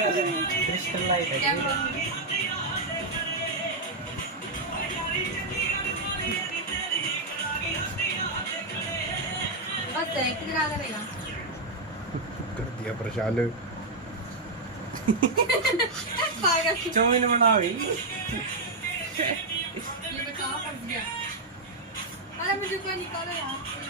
crystal light है बस किधर आ करेगा कर दिया परेशान पागल चौमिन बनाओ ये बताओ फंस गया अरे मुझे कोई निकालो यार